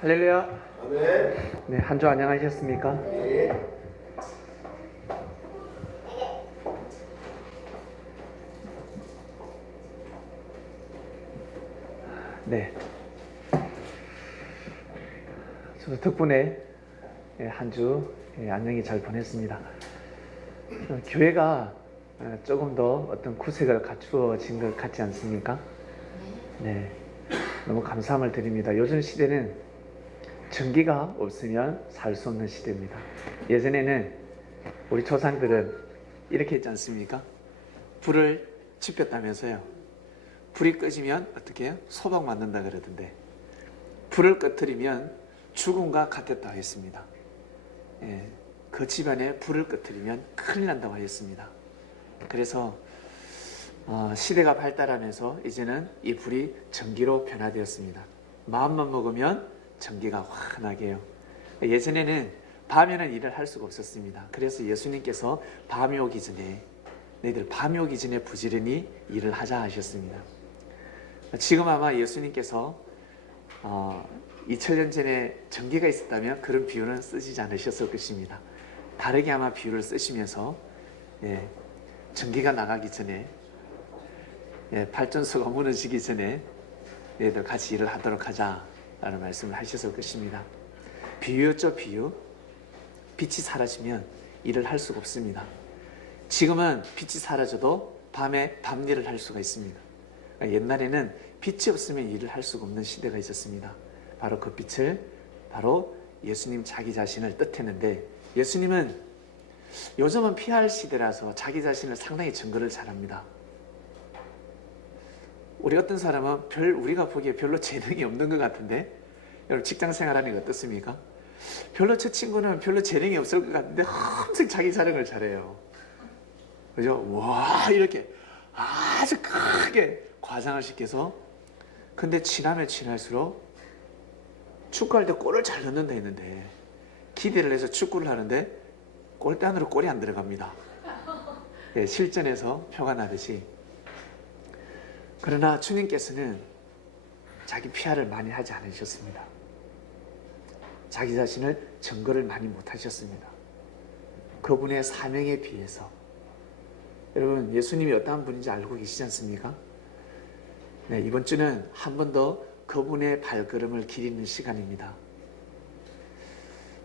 할렐루야. 아멘. 네, 한 주 안녕하셨습니까? 네. 네. 저도 덕분에 한 주 안녕히 잘 보냈습니다. 교회가 조금 더 어떤 구색을 갖추어진 것 같지 않습니까? 네. 너무 감사함을 드립니다. 요즘 시대는 전기가 없으면 살 수 없는 시대입니다. 예전에는 우리 조상들은 이렇게 했지 않습니까? 불을 지폈다면서요. 불이 꺼지면 어떻게 해요? 소방 맞는다 그러던데, 불을 꺼뜨리면 죽음과 같았다 했습니다. 예, 그 집안에 불을 꺼뜨리면 큰일 난다고 했습니다. 그래서 시대가 발달하면서 이제는 이 불이 전기로 변화되었습니다. 마음만 먹으면 전기가 환하게 해요. 예전에는 밤에는 일을 할 수가 없었습니다. 그래서 예수님께서 밤이 오기 전에, 너희들 밤이 오기 전에 부지런히 일을 하자 하셨습니다. 지금 아마 예수님께서 2000년 전에 전기가 있었다면 그런 비유는 쓰시지 않으셨을 것입니다. 다르게 아마 비유를 쓰시면서 전기가 나가기 전에, 발전소가 무너지기 전에 얘들 같이 일을 하도록 하자라는 말씀을 하셨을 것입니다. 비유였죠, 비유. 빛이 사라지면 일을 할 수가 없습니다. 지금은 빛이 사라져도 밤에 밤일을 할 수가 있습니다. 옛날에는 빛이 없으면 일을 할 수가 없는 시대가 있었습니다. 바로 그 빛을, 바로 예수님 자기 자신을 뜻했는데, 예수님은 요즘은 PR 시대라서 자기 자신을 상당히 증거를 잘합니다. 우리 어떤 사람은 우리가 보기에 별로 재능이 없는 것 같은데, 여러분 직장 생활하는 게 어떻습니까? 별로 저 친구는 별로 재능이 없을 것 같은데 항상 자기 자랑을 잘해요. 그죠? 와, 이렇게 아주 크게 과장을 시켜서, 근데 지나면 지날수록 축구할 때 골을 잘 넣는다 했는데, 기대를 해서 축구를 하는데 골대 안으로 골이 안 들어갑니다. 실전에서 표가 나듯이. 그러나 주님께서는 자기 PR을 많이 하지 않으셨습니다. 자기 자신을 증거를 많이 못하셨습니다. 그분의 사명에 비해서. 여러분, 예수님이 어떠한 분인지 알고 계시지 않습니까? 네, 이번 주는 한 번 더 그분의 발걸음을 기리는 시간입니다.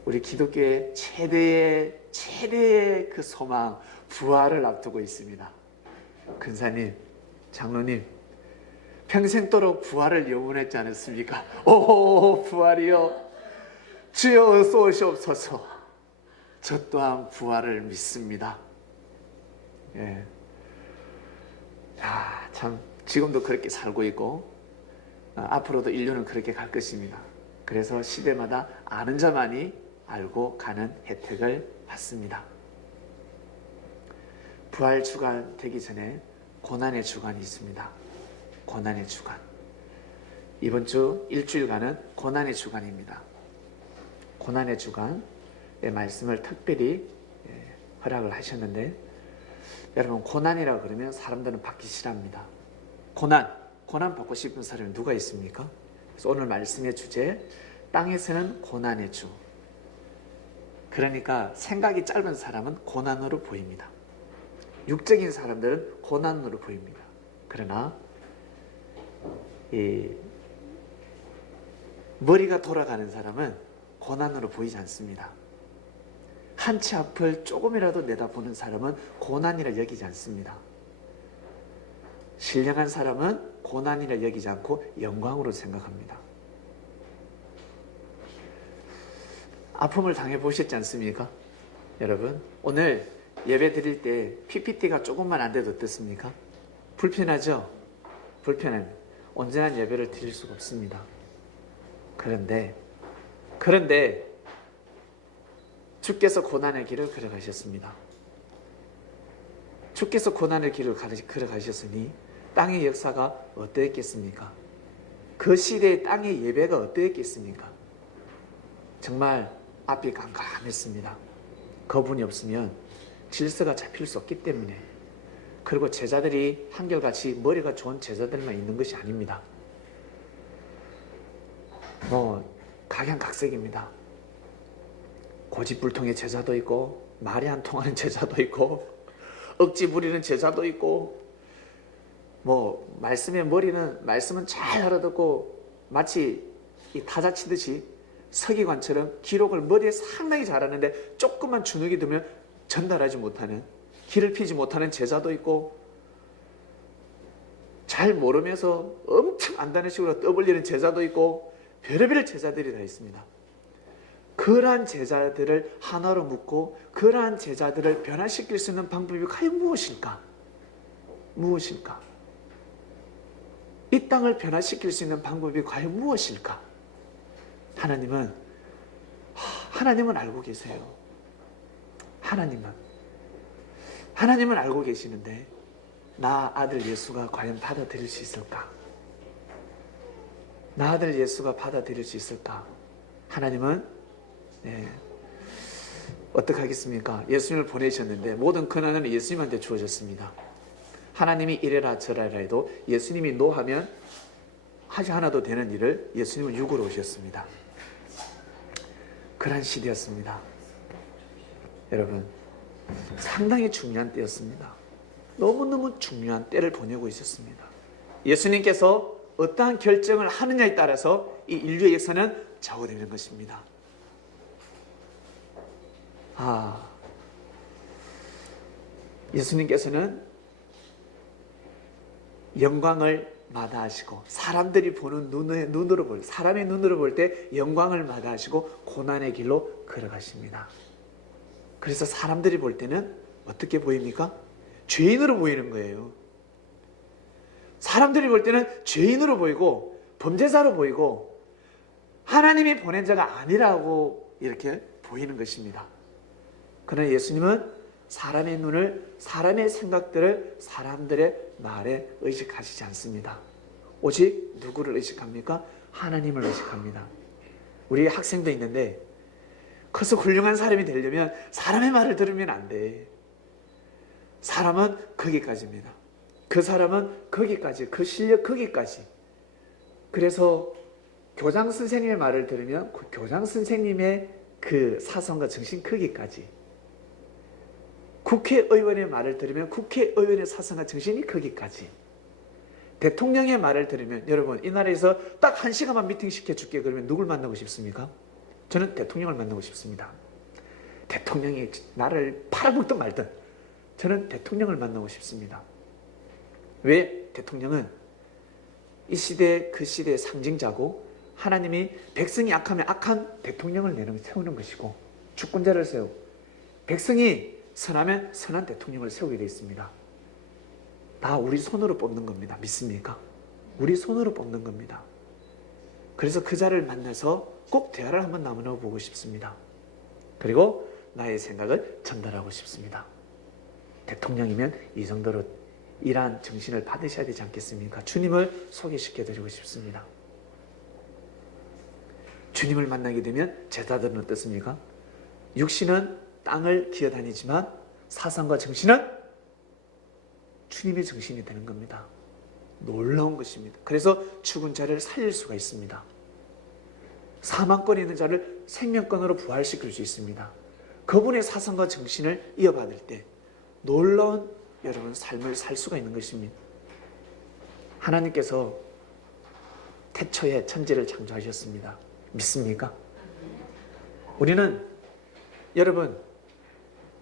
우리 기독교의 최대의 그 소망, 부활을 앞두고 있습니다. 근사님, 장로님, 평생도록 부활을 염원했지 않았습니까? 오, 부활이요, 주여 어서 오시옵소서. 저 또한 부활을 믿습니다. 예. 참 지금도 그렇게 살고 있고, 앞으로도 인류는 그렇게 갈 것입니다. 그래서 시대마다 아는 자만이 알고 가는 혜택을 받습니다. 부활 주간 되기 전에 고난의 주간이 있습니다. 고난의 주간. 이번 주 일주일간은 고난의 주간입니다. 고난의 주간의 말씀을 특별히 허락을 하셨는데, 여러분, 고난이라 그러면 사람들은 받기 싫어합니다. 고난 받고 싶은 사람이 누가 있습니까? 그래서 오늘 말씀의 주제, 땅에서는 고난의 주. 그러니까 생각이 짧은 사람은 고난으로 보입니다. 육적인 사람들은 고난으로 보입니다. 그러나 머리가 돌아가는 사람은 고난으로 보이지 않습니다. 한치 앞을 조금이라도 내다보는 사람은 고난이라 여기지 않습니다. 신령한 사람은 고난이라 여기지 않고 영광으로 생각합니다. 아픔을 당해보셨지 않습니까? 여러분, 오늘 예배 드릴 때 PPT가 조금만 안 돼도 어떻습니까? 불편하죠? 불편합니다. 온전한 예배를 드릴 수가 없습니다. 그런데 주께서 고난의 길을 걸어가셨습니다. 주께서 고난의 길을 걸어가셨으니 땅의 역사가 어떠했겠습니까? 그 시대의 땅의 예배가 어떠했겠습니까? 정말 앞이 깜깜했습니다. 그분이 없으면 질서가 잡힐 수 없기 때문에. 그리고 제자들이 한결같이 머리가 좋은 제자들만 있는 것이 아닙니다. 각양각색입니다. 고집불통의 제자도 있고, 말이 안 통하는 제자도 있고, 억지 부리는 제자도 있고, 뭐 말씀은 잘 알아듣고 마치 이 타자 치듯이 서기관처럼 기록을 머리에 상당히 잘하는데 조금만 주눅이 들면 전달하지 못하는, 길을 피지 못하는 제자도 있고, 잘 모르면서 엄청 안다는 식으로 떠벌리는 제자도 있고, 별의별 제자들이 다 있습니다. 그러한 제자들을 하나로 묶고 그러한 제자들을 변화시킬 수 있는 방법이 과연 무엇일까? 무엇일까? 이 땅을 변화시킬 수 있는 방법이 과연 무엇일까? 하나님은 알고 계세요. 하나님은 알고 계시는데 나 아들 예수가 과연 받아들일 수 있을까? 나 아들 예수가 받아들일 수 있을까? 하나님은 어떻게 하겠습니까? 예수님을 보내셨는데 모든 권한은 예수님한테 주어졌습니다. 하나님이 이래라 저래라 해도 예수님이 노하면 하지 않아도 되는 일을 예수님은 육으로 오셨습니다. 그런 시대였습니다. 여러분, 상당히 중요한 때였습니다. 너무너무 중요한 때를 보내고 있었습니다. 예수님께서 어떠한 결정을 하느냐에 따라서 이 인류의 역사는 좌우되는 것입니다. 예수님께서는 영광을 마다하시고 사람들이 보는 눈으로 볼, 사람의 눈으로 볼 때 영광을 마다하시고 고난의 길로 걸어가십니다. 그래서 사람들이 볼 때는 어떻게 보입니까? 죄인으로 보이는 거예요. 사람들이 볼 때는 죄인으로 보이고 범죄자로 보이고 하나님이 보낸 자가 아니라고 이렇게 보이는 것입니다. 그러나 예수님은 사람의 눈을, 사람의 생각들을 사람들의 말에 의식하시지 않습니다. 오직 누구를 의식합니까? 하나님을 의식합니다. 우리 학생도 있는데 커서 훌륭한 사람이 되려면 사람의 말을 들으면 안 돼. 사람은 거기까지입니다. 그 사람은 거기까지, 그 실력 거기까지. 그래서 교장 선생님의 말을 들으면 그 교장 선생님의 그 사상과 정신 거기까지. 국회의원의 말을 들으면 국회의원의 사상과 정신이 거기까지. 대통령의 말을 들으면, 여러분 이 나라에서 딱 1시간만 미팅 시켜줄게 그러면 누굴 만나고 싶습니까? 저는 대통령을 만나고 싶습니다. 대통령이 나를 팔아먹든 말든 저는 대통령을 만나고 싶습니다. 왜? 대통령은 이 시대 그 시대의 상징자고 하나님이 백성이 악하면 악한 대통령을 세우는 것이고 주권자를 세우고 백성이 선하면 선한 대통령을 세우게 되어 있습니다. 다 우리 손으로 뽑는 겁니다. 믿습니까? 우리 손으로 뽑는 겁니다. 그래서 그 자를 만나서 꼭 대화를 한번 나눠보고 싶습니다. 그리고 나의 생각을 전달하고 싶습니다. 대통령이면 이 정도로 이러한 정신을 받으셔야 되지 않겠습니까? 주님을 소개시켜드리고 싶습니다. 주님을 만나게 되면 제자들은 어떻습니까? 육신은 땅을 기어다니지만 사상과 정신은 주님의 정신이 되는 겁니다. 놀라운 것입니다. 그래서 죽은 자를 살릴 수가 있습니다. 사망권에 있는 자를 생명권으로 부활시킬 수 있습니다. 그분의 사상과 정신을 이어받을 때 놀라운 여러분 삶을 살 수가 있는 것입니다. 하나님께서 태초에 천지를 창조하셨습니다. 믿습니까? 우리는 여러분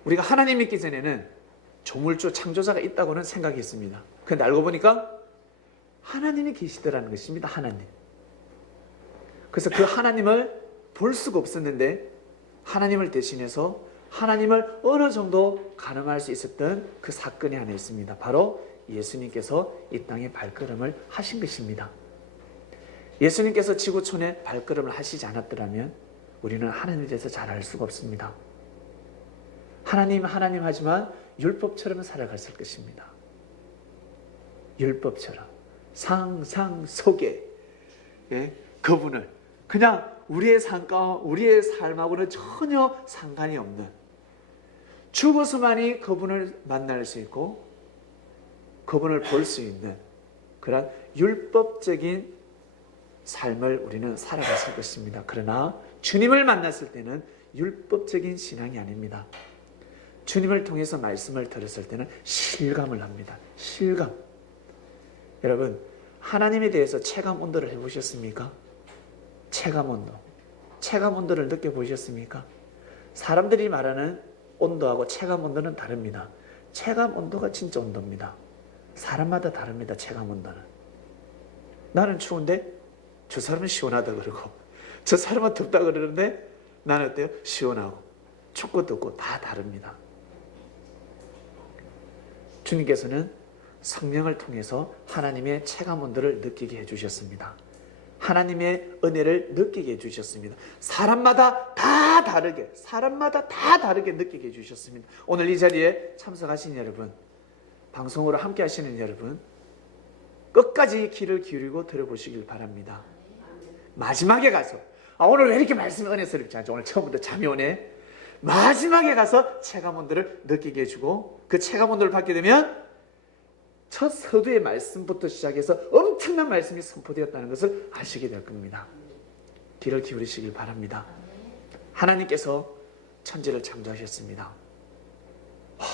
우리가 하나님 믿기 전에는 조물주 창조자가 있다고는 생각했습니다. 그런데 알고 보니까 하나님이 계시더라는 것입니다. 하나님. 그래서 그 하나님을 볼 수가 없었는데 하나님을 대신해서 하나님을 어느 정도 가늠할 수 있었던 그 사건이 하나 있습니다. 바로 예수님께서 이 땅에 발걸음을 하신 것입니다. 예수님께서 지구촌에 발걸음을 하시지 않았더라면 우리는 하나님에 대해서 잘 알 수가 없습니다. 하나님 하지만 율법처럼 살아갔을 것입니다. 율법처럼 상상 속에 그분을 그냥 우리의 삶하고는 전혀 상관이 없는 죽어서만이 그분을 만날 수 있고 그분을 볼 수 있는 그런 율법적인 삶을 우리는 살아갔을 것입니다. 그러나 주님을 만났을 때는 율법적인 신앙이 아닙니다. 주님을 통해서 말씀을 들었을 때는 실감을 합니다. 실감. 여러분, 하나님에 대해서 체감 온도를 해보셨습니까? 체감 온도. 체감 온도를 느껴보셨습니까? 사람들이 말하는 온도하고 체감 온도는 다릅니다. 체감 온도가 진짜 온도입니다. 사람마다 다릅니다. 체감 온도는. 나는 추운데 저 사람은 시원하다 그러고, 저 사람은 덥다 그러는데 나는 어때요? 시원하고. 춥고 덥고 다 다릅니다. 주님께서는 성령을 통해서 하나님의 체감 온도를 느끼게 해주셨습니다. 하나님의 은혜를 느끼게 해주셨습니다. 사람마다 다 다르게 느끼게 해주셨습니다. 오늘 이 자리에 참석하신 여러분, 방송으로 함께 하시는 여러분, 끝까지 귀를 기울이고 들어보시길 바랍니다. 마지막에 가서, 오늘 왜 이렇게 말씀이 은혜스럽지 않죠? 오늘 처음부터 잠이 오네. 마지막에 가서 체감 온도를 느끼게 해주고, 그 체감 온도를 받게 되면 첫 서두의 말씀부터 시작해서 엄청난 말씀이 선포되었다는 것을 아시게 될 겁니다. 귀를 기울이시길 바랍니다. 하나님께서 천지를 창조하셨습니다.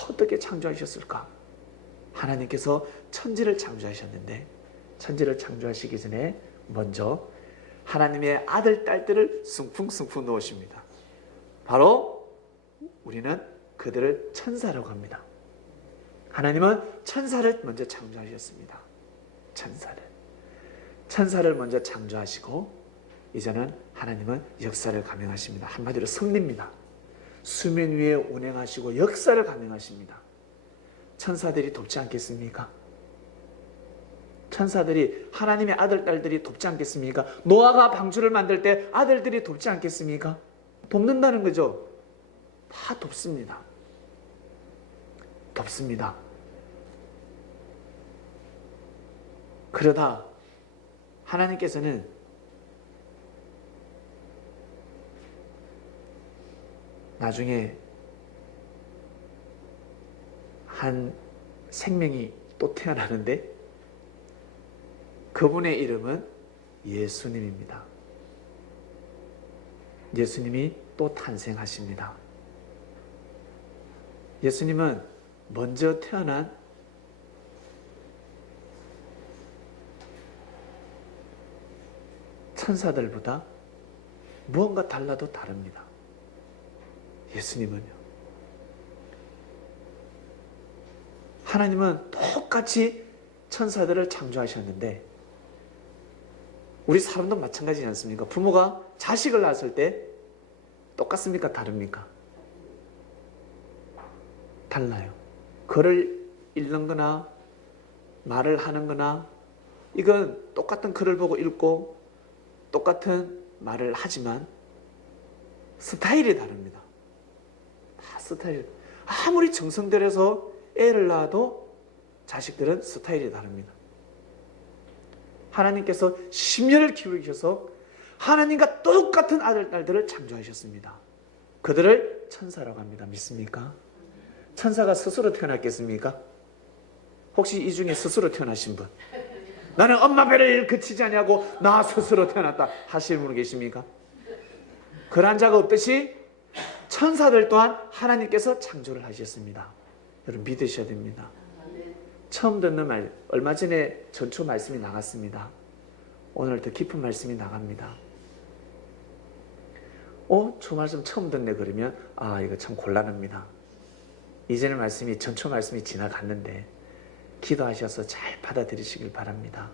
어떻게 창조하셨을까? 하나님께서 천지를 창조하셨는데, 천지를 창조하시기 전에 먼저 하나님의 아들, 딸들을 숭풍숭풍 놓으십니다. 바로 우리는 그들을 천사라고 합니다. 하나님은 천사를 먼저 창조하셨습니다. 천사를 먼저 창조하시고, 이제는 하나님은 역사를 감행하십니다. 한마디로 섭리입니다. 수면 위에 운행하시고 역사를 감행하십니다. 천사들이 돕지 않겠습니까? 천사들이, 하나님의 아들, 딸들이 돕지 않겠습니까? 노아가 방주를 만들 때 아들들이 돕지 않겠습니까? 돕는다는 거죠. 다 돕습니다. 그러다 하나님께서는 나중에 한 생명이 또 태어나는데, 그분의 이름은 예수님입니다. 예수님이 또 탄생하십니다. 예수님은 먼저 태어난 천사들보다 무언가 달라도 다릅니다. 예수님은요. 하나님은 똑같이 천사들을 창조하셨는데, 우리 사람도 마찬가지지 않습니까? 부모가 자식을 낳았을 때 똑같습니까? 다릅니까? 달라요. 글을 읽는 거나 말을 하는 거나, 이건 똑같은 글을 보고 읽고 똑같은 말을 하지만 스타일이 다릅니다. 다 스타일. 아무리 정성 들여서 애를 낳아도 자식들은 스타일이 다릅니다. 하나님께서 심혈을 기울이셔서 하나님과 똑같은 아들, 딸들을 창조하셨습니다. 그들을 천사라고 합니다. 믿습니까? 천사가 스스로 태어났겠습니까? 혹시 이 중에 스스로 태어나신 분? 나는 엄마 배를 그치지 않냐고 나 스스로 태어났다 하시는 분 계십니까? 그런 자가 없듯이 천사들 또한 하나님께서 창조를 하셨습니다. 여러분 믿으셔야 됩니다. 처음 듣는 말, 얼마 전에 전초 말씀이 나갔습니다. 오늘 더 깊은 말씀이 나갑니다. 저 말씀 처음 듣네 그러면 이거 참 곤란합니다. 이전의 말씀이, 전초 말씀이 지나갔는데 기도하셔서 잘 받아들이시길 바랍니다.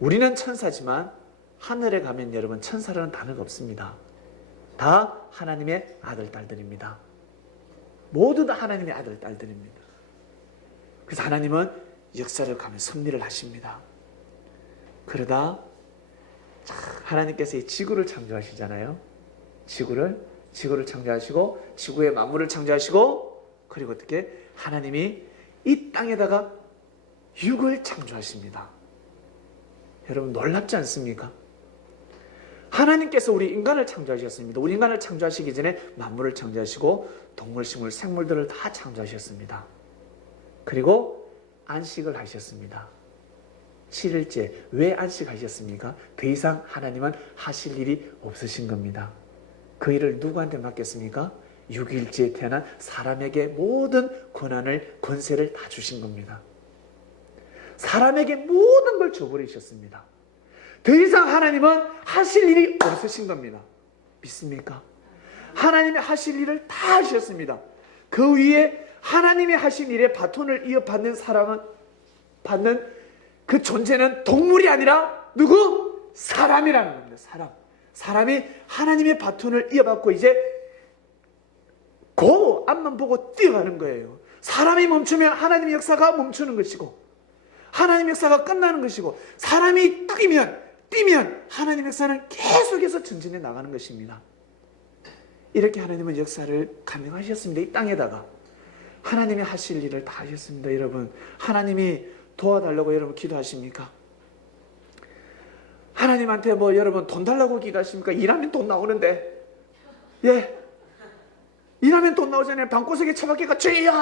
우리는 천사지만 하늘에 가면 여러분 천사라는 단어가 없습니다. 다 하나님의 아들, 딸들입니다. 모두 다 하나님의 아들, 딸들입니다. 그래서 하나님은 역사를 가면 섭리를 하십니다. 그러다 하나님께서 이 지구를 창조하시잖아요. 지구를 창조하시고 지구의 만물을 창조하시고, 그리고 어떻게 하나님이 이 땅에다가 육을 창조하십니다. 여러분 놀랍지 않습니까? 하나님께서 우리 인간을 창조하셨습니다. 우리 인간을 창조하시기 전에 만물을 창조하시고 동물, 식물, 생물들을 다 창조하셨습니다. 그리고 안식을 하셨습니다. 7일째. 왜 안식하셨습니까? 더 이상 하나님은 하실 일이 없으신 겁니다. 그 일을 누구한테 맡겼습니까? 6일째에 태어난 사람에게 모든 권한을, 권세를 다 주신 겁니다. 사람에게 모든 걸 줘버리셨습니다. 더 이상 하나님은 하실 일이 없으신 겁니다. 믿습니까? 하나님이 하실 일을 다 하셨습니다. 그 위에 하나님이 하신 일에 바톤을 이어받는 사람은, 받는 그 존재는 동물이 아니라 누구? 사람이라는 겁니다. 사람이 하나님의 바톤을 이어받고 이제 그 앞만 보고 뛰어가는 거예요. 사람이 멈추면 하나님의 역사가 멈추는 것이고, 하나님의 역사가 끝나는 것이고, 사람이 뛰면 하나님의 역사는 계속해서 전진해 나가는 것입니다. 이렇게 하나님은 역사를 감행하셨습니다. 이 땅에다가 하나님이 하실 일을 다 하셨습니다. 여러분, 하나님이 도와달라고 여러분 기도하십니까? 하나님한테 여러분 돈 달라고 기도하십니까? 일하면 돈 나오는데. 예, 일하면 돈 나오잖아요. 방구석에 처박혀가 주여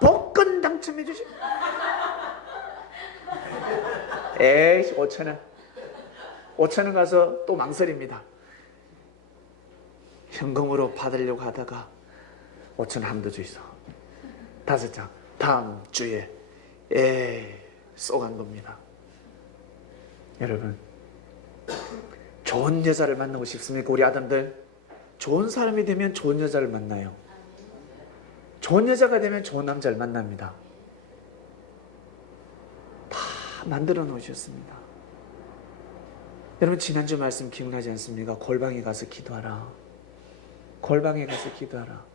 복권 당첨해 주시. 에이, 5,000원 가서 또 망설입니다. 현금으로 받으려고 하다가 5,000원 한 번 더 주이소. 5장 다음 주에 쏘간 겁니다. 여러분, 좋은 여자를 만나고 싶습니까? 우리 아담들 좋은 사람이 되면 좋은 여자를 만나요. 좋은 여자가 되면 좋은 남자를 만납니다. 다 만들어 놓으셨습니다. 여러분, 지난주 말씀 기억나지 않습니까? 골방에 가서 기도하라. 골방에 가서 기도하라.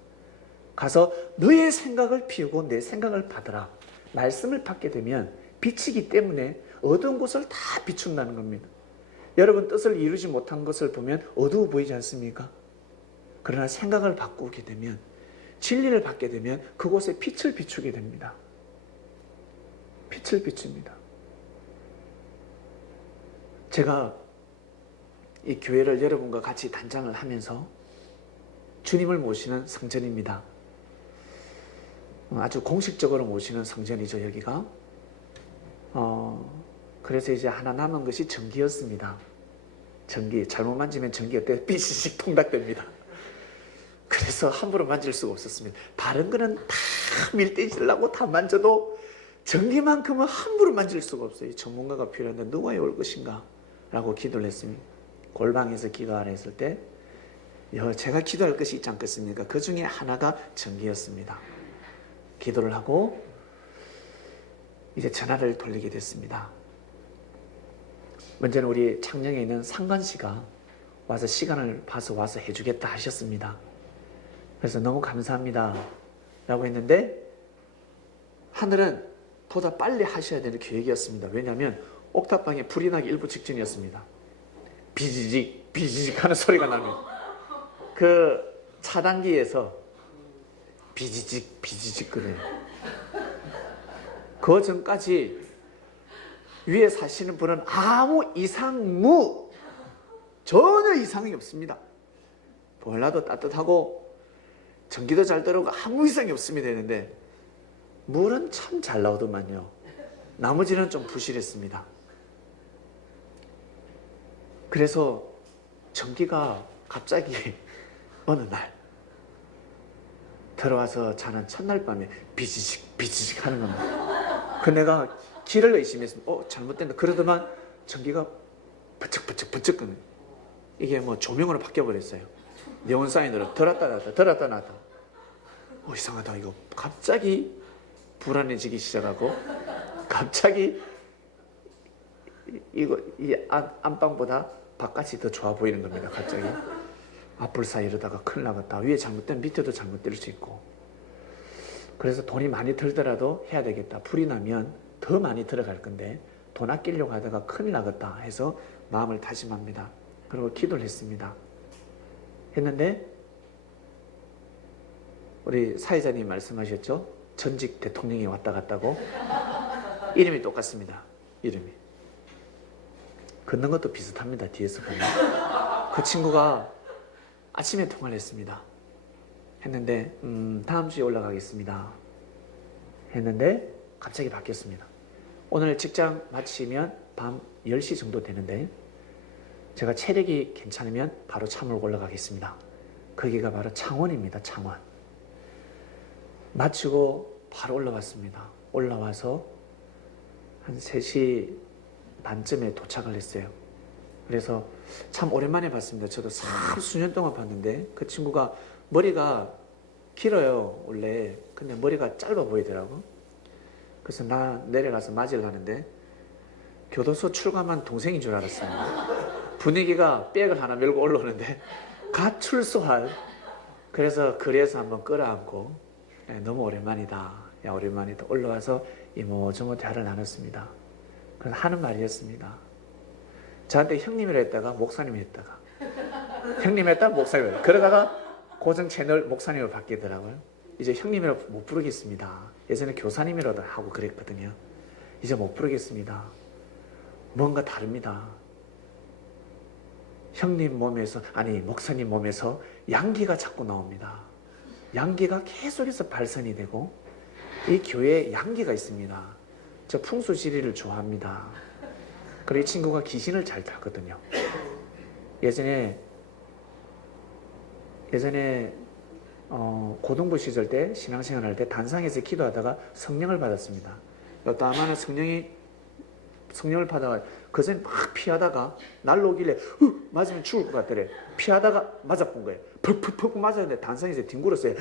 가서 너의 생각을 피우고 내 생각을 받으라. 말씀을 받게 되면 빛이기 때문에 어두운 곳을 다 비춘다는 겁니다. 여러분, 뜻을 이루지 못한 것을 보면 어두워 보이지 않습니까? 그러나 생각을 바꾸게 되면, 진리를 받게 되면 그곳에 빛을 비추게 됩니다. 빛을 비춥니다. 제가 이 교회를 여러분과 같이 단장을 하면서 주님을 모시는 성전입니다. 아주 공식적으로 모시는 성전이죠, 여기가. 그래서 이제 하나 남은 것이 전기였습니다. 전기, 잘못 만지면 전기 어때? 삐시식 통닭됩니다. 그래서 함부로 만질 수가 없었습니다. 다른 거는 다 밀대질라고 다 만져도 전기만큼은 함부로 만질 수가 없어요. 전문가가 필요한데 누가 올 것인가? 라고 기도를 했습니다. 골방에서 기도하라 했을 때 제가 기도할 것이 있지 않겠습니까? 그 중에 하나가 전기였습니다. 기도를 하고 이제 전화를 돌리게 됐습니다. 먼저는 우리 창녕에 있는 상관씨가 와서 시간을 봐서 와서 해주겠다 하셨습니다. 그래서 너무 감사합니다 라고 했는데, 하늘은 보다 빨리 하셔야 되는 계획이었습니다. 왜냐하면 옥탑방에 불이 나기 일부 직전이었습니다. 비지직 비지직 하는 소리가 나면 그 차단기에서 비지직 비지직 그래요. 그 전까지 위에 사시는 분은 아무 이상무, 전혀 이상이 없습니다. 보일러도 따뜻하고 전기도 잘 들어오고 아무 이상이 없습니다 했는데, 물은 참 잘 나오더만요. 나머지는 좀 부실했습니다. 그래서 전기가 갑자기 어느 날 들어와서 자는 첫날 밤에 비지직 비지직 하는 겁니다. 그 내가 길을 의심했습니다. 잘못된다. 그러더만 전기가 부쩍부쩍 부쩍 이게 조명으로 바뀌어버렸어요. 네온사인으로 들었다 놨다 들었다 놨다. 이상하다. 이거 갑자기 불안해지기 시작하고, 갑자기 이 안방보다 바깥이 더 좋아 보이는 겁니다. 갑자기 불사 이러다가 큰일 나겠다. 위에 잘못되면 밑에도 잘못될 수 있고. 그래서 돈이 많이 들더라도 해야 되겠다. 불이 나면 더 많이 들어갈 건데 돈 아끼려고 하다가 큰일 나겠다 해서 마음을 다짐합니다. 그리고 기도를 했습니다. 했는데 우리 사회자님 말씀하셨죠? 전직 대통령이 왔다 갔다고. 이름이 똑같습니다. 이름이 걷는 것도 비슷합니다. 뒤에서 보면. 그 친구가 아침에 통화를 했습니다. 했는데 다음 주에 올라가겠습니다 했는데 갑자기 바뀌었습니다. 오늘 직장 마치면 밤 10시 정도 되는데 제가 체력이 괜찮으면 바로 차 몰고 올라가겠습니다. 거기가 바로 창원입니다. 창원. 마치고 바로 올라왔습니다. 올라와서 한 3시 반쯤에 도착을 했어요. 그래서 참 오랜만에 봤습니다. 저도 수년 동안 봤는데 그 친구가 머리가 길어요 원래. 근데 머리가 짧아 보이더라고. 그래서 나 내려가서 맞으려 하는데 교도소 출감한 동생인 줄 알았어요. 분위기가 백을 하나 메고 올라오는데 갓 출소할. 그래서 거리에서 한번 끌어안고 너무 오랜만이다. 야 오랜만이다. 올라와서 이모저모 대화를 나눴습니다. 그래서 하는 말이었습니다. 저한테 형님이라 했다가 목사님 했다가 형님 했다가 목사님 했다가 그러다가 고정 채널 목사님으로 바뀌더라고요. 이제 형님이라 못 부르겠습니다. 예전에 교사님이라도 하고 그랬거든요. 이제 못 부르겠습니다. 뭔가 다릅니다. 형님 몸에서 아니 목사님 몸에서 양기가 자꾸 나옵니다. 양기가 계속해서 발산이 되고 이 교회에 양기가 있습니다. 저 풍수지리를 좋아합니다. 그리고 이 친구가 귀신을 잘 타거든요. 예전에 고등부 시절 때 신앙생활 할 때 단상에서 기도하다가 성령을 받았습니다. 다만 성령을 받아가 그전에 막 피하다가 날라오길래 맞으면 죽을 것 같더래. 피하다가 맞아본 거예요. 퍽퍽퍽 맞았는데 단상에서 뒹굴었어요.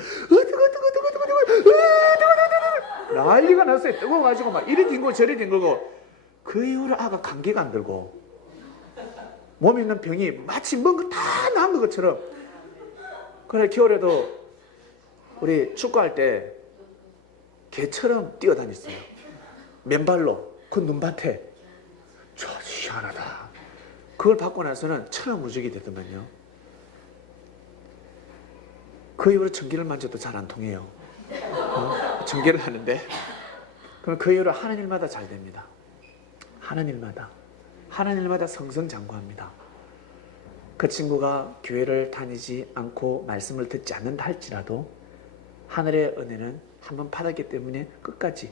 난리가 났어요. 뜨거워가지고 막 이리 뒹굴고 저리 뒹굴고. 그 이후로 아가 감기가 안 들고 몸에 있는 병이 마치 뭔가 다 나은 것처럼. 그래 겨울에도 우리 축구할 때 개처럼 뛰어다녔어요. 맨발로 그 눈밭에. 저 희한하다. 그걸 받고 나서는 천하무적이 되더만요. 그 이후로 전기를 만져도 잘 안 통해요. 전기를 하는데 그럼 그 이후로 하는 일마다 잘 됩니다. 하는 일마다 성성장구합니다. 그 친구가 교회를 다니지 않고 말씀을 듣지 않는다 할지라도 하늘의 은혜는 한번 받았기 때문에 끝까지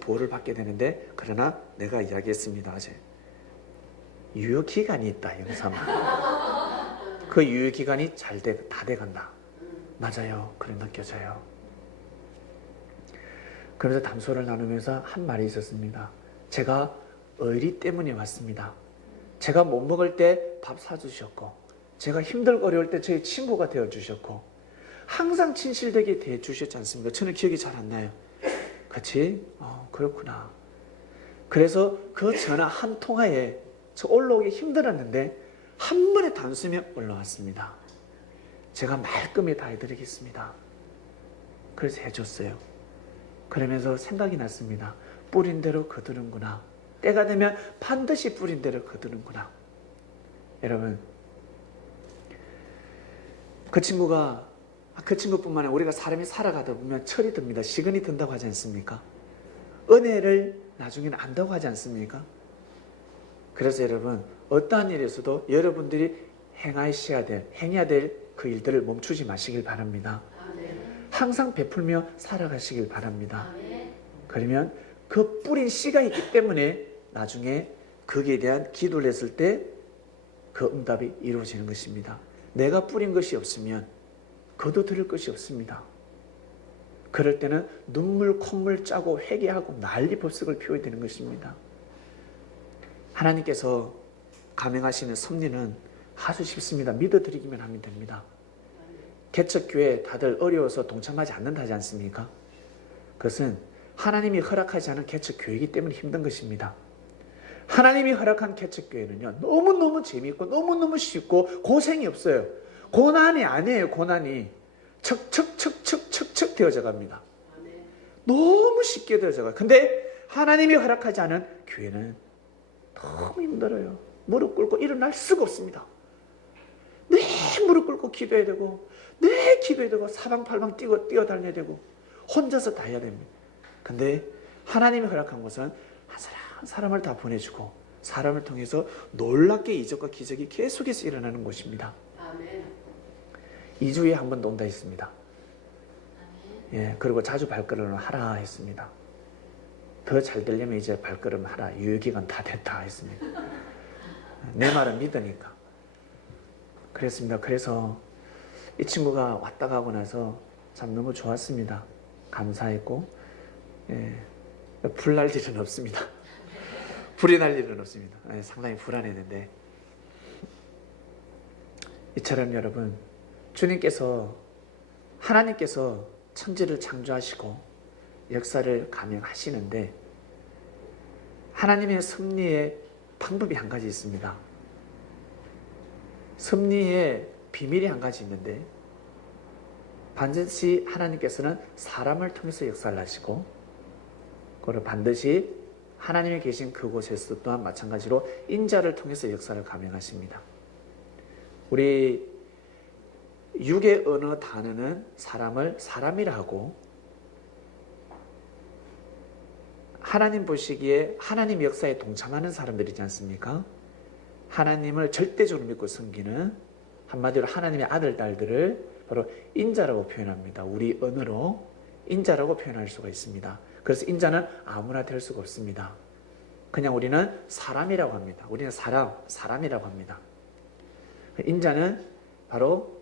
보호를 받게 되는데, 그러나 내가 이야기했습니다. 어제 유효기간이 있다. 영삼아. 그 유효기간이 다 돼간다. 맞아요. 그래 느껴져요. 그래서 담소를 나누면서 한 말이 있었습니다. 제가 의리 때문에 왔습니다. 제가 못 먹을 때 밥 사주셨고, 제가 힘들고 어려울 때 저희 친구가 되어주셨고, 항상 진실되게 대해주셨지 않습니까? 저는 기억이 잘 안 나요. 그치? 그렇구나. 그래서 그 전화 한 통화에 저 올라오기 힘들었는데 한 번에 단숨에 올라왔습니다. 제가 말끔히 다 해드리겠습니다. 그래서 해줬어요. 그러면서 생각이 났습니다. 뿌린 대로 거두는구나. 때가 되면 반드시 뿌린 대로 거두는구나. 여러분, 그 친구뿐만 아니라 우리가 사람이 살아가다 보면 철이 듭니다. 시간이 든다고 하지 않습니까? 은혜를 나중에는 안다고 하지 않습니까? 그래서 여러분, 어떠한 일에서도 여러분들이 행해야 될 그 일들을 멈추지 마시길 바랍니다. 항상 베풀며 살아가시길 바랍니다. 그러면 그 뿌린 씨가 있기 때문에 나중에 거기에 대한 기도를 했을 때 그 응답이 이루어지는 것입니다. 내가 뿌린 것이 없으면 거둬들일 것이 없습니다. 그럴 때는 눈물 콧물 짜고 회개하고 난리 법석을 피워야 되는 것입니다. 하나님께서 감행하시는 섭리는 아주 쉽습니다. 믿어드리기만 하면 됩니다. 개척교회 다들 어려워서 동참하지 않는다 하지 않습니까? 그것은 하나님이 허락하지 않은 개척교회이기 때문에 힘든 것입니다. 하나님이 허락한 개척교회는요, 너무너무 재미있고 너무너무 쉽고 고생이 없어요. 고난이 아니에요. 고난이 척척척척척척 되어져 갑니다. 너무 쉽게 되어져 가요. 근데 하나님이 허락하지 않은 교회는 너무 힘들어요. 무릎 꿇고 일어날 수가 없습니다. 내 무릎 꿇고 기도해야 되고, 내 기도해야 되고, 사방팔방 뛰어다녀야 되고, 혼자서 다 해야 됩니다. 근데 하나님이 허락한 것은 한 사람 한 사람을 다 보내주고 사람을 통해서 놀랍게 이적과 기적이 계속해서 일어나는 것입니다. 아멘. 2주에 한 번 온다 했습니다. 예, 그리고 자주 발걸음을 하라 했습니다. 더 잘 되려면 이제 발걸음 하라. 유효기간 다 됐다 했습니다. 내 말은 믿으니까. 그랬습니다. 그래서 이 친구가 왔다 가고 나서 참 너무 좋았습니다. 감사했고, 예, 불날 일은 없습니다. 불이 날 일은 없습니다. 예, 상당히 불안했는데, 이처럼 여러분, 하나님께서 천지를 창조하시고 역사를 감행하시는데, 하나님의 섭리의 방법이 한 가지 있습니다. 섭리의 비밀이 한 가지 있는데, 반드시 하나님께서는 사람을 통해서 역사를 하시고, 그리고 반드시 하나님이 계신 그곳에서 또한 마찬가지로 인자를 통해서 역사를 감행하십니다. 우리 육의 어느 단어는 사람을 사람이라 하고, 하나님 보시기에 하나님 역사에 동참하는 사람들이지 않습니까? 하나님을 절대적으로 믿고 섬기는, 한마디로 하나님의 아들, 딸들을 바로 인자라고 표현합니다. 우리 언어로 인자라고 표현할 수가 있습니다. 그래서 인자는 아무나 될 수가 없습니다. 그냥 우리는 사람이라고 합니다. 우리는 사람이라고 합니다. 인자는 바로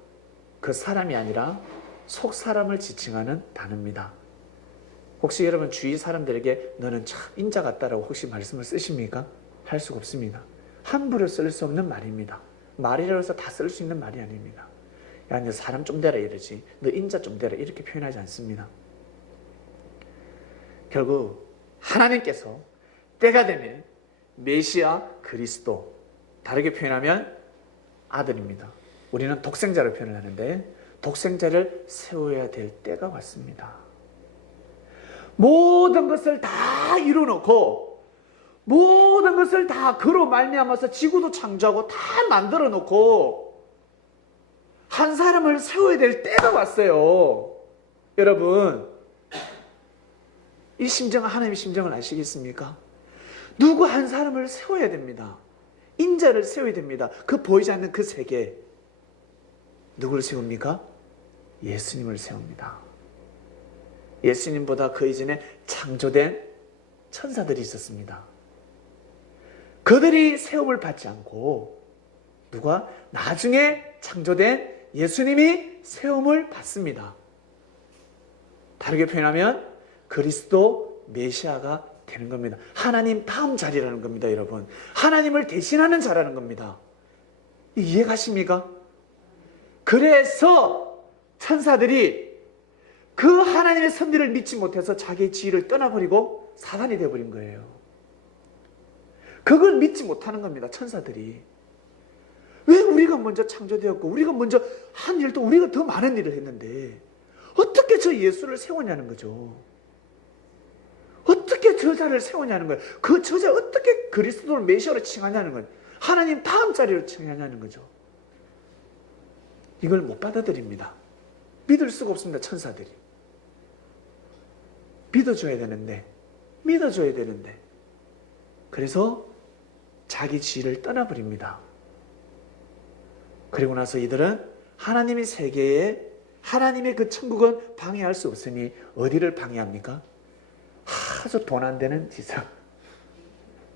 그 사람이 아니라 속 사람을 지칭하는 단어입니다. 혹시 여러분 주위 사람들에게 너는 참 인자 같다라고 혹시 말씀을 쓰십니까? 할 수가 없습니다. 함부로 쓸 수 없는 말입니다. 말이라고 해서 다 쓸 수 있는 말이 아닙니다. 야, 너 사람 좀 되라 이러지, 너 인자 좀 되라 이렇게 표현하지 않습니다. 결국 하나님께서 때가 되면 메시아 그리스도, 다르게 표현하면 아들입니다. 우리는 독생자로 표현을 하는데, 독생자를 세워야 될 때가 왔습니다. 모든 것을 다 이루어놓고, 모든 것을 다 그로 말미암아서 지구도 창조하고 다 만들어 놓고 한 사람을 세워야 될 때가 왔어요. 여러분, 이 심정은 하나님의 심정을 아시겠습니까? 누구 한 사람을 세워야 됩니다. 인자를 세워야 됩니다. 그 보이지 않는 그 세계. 누구를 세웁니까? 예수님을 세웁니다. 예수님보다 그 이전에 창조된 천사들이 있었습니다. 그들이 세움을 받지 않고 누가 나중에 창조된 예수님이 세움을 받습니다. 다르게 표현하면 그리스도 메시아가 되는 겁니다. 하나님 다음 자리라는 겁니다, 여러분. 하나님을 대신하는 자라는 겁니다. 이해가십니까? 그래서 천사들이 그 하나님의 섭리를 믿지 못해서 자기의 지위를 떠나버리고 사단이 되어버린 거예요. 그걸 믿지 못하는 겁니다, 천사들이. 왜 우리가 먼저 창조되었고 우리가 먼저 한 일도 우리가 더 많은 일을 했는데 어떻게 저 예수를 세우냐는 거죠. 어떻게 저자를 세우냐는 거예요. 그 저자 어떻게 그리스도를 메시아로 칭하냐는 거예요. 하나님 다음 자리로 칭하냐는 거죠. 이걸 못 받아들입니다. 믿을 수가 없습니다, 천사들이. 믿어줘야 되는데 그래서 자기 지위를 떠나버립니다. 그리고 나서 이들은 하나님의 세계에, 하나님의 그 천국은 방해할 수 없으니 어디를 방해합니까? 아주 돈 안 되는 지상,